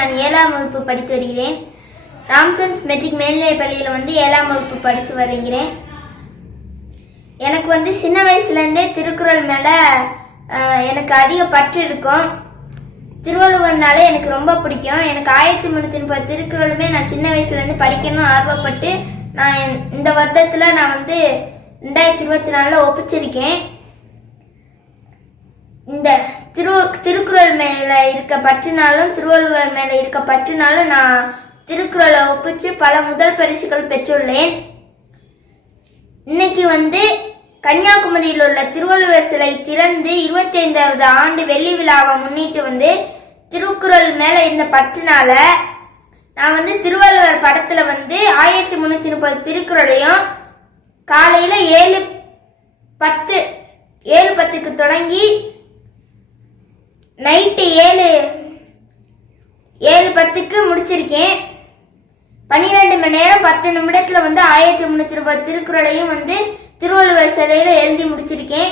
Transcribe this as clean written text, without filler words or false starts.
நான் 7ஆம் வகுப்பு படித்து வருகிறேன். ராம்சன்ஸ் மெட்ரிக் மேல்நிலைப் பள்ளியில் 7ஆம் வகுப்பு படித்து வருகிறேன். எனக்கு சின்ன வயசுலேருந்தே திருக்குறள் மேலே எனக்கு அதிக பற்று இருக்கும். திருவள்ளுவர்னாலே எனக்கு ரொம்ப பிடிக்கும். எனக்கு 1330 திருக்குறளுமே நான் சின்ன வயசுலேருந்து படிக்கணும்னு ஆர்வப்பட்டு நான் இந்த வருடத்தில் நான் 2024 ஒப்பிச்சிருக்கேன். இந்த திருக்குறள் மேலே இருக்க பற்றுனாலும் திருவள்ளுவர் மேலே இருக்க பற்றுனாலும் நான் திருக்குறளை ஒப்பிச்சு பல முதல் பரிசுகள் பெற்றுள்ளேன். இன்னைக்கு கன்னியாகுமரியில் உள்ள திருவள்ளுவர் சிலை திறந்து 25வது ஆண்டு வெள்ளி விழாவை முன்னிட்டு திருக்குறள் மேல இருந்த பற்றுனால நான் திருவள்ளுவர் படத்துல 1330 திருக்குறளையும் காலையில 7:10க்கு தொடங்கி நைட்டு 7:10க்கு முடிச்சிருக்கேன். 12 மணி நேரம் 10 நிமிடத்துல 1330 திருக்குறளையும் திருவள்ளுவர் சிலையில எழுதி முடிச்சிருக்கேன்.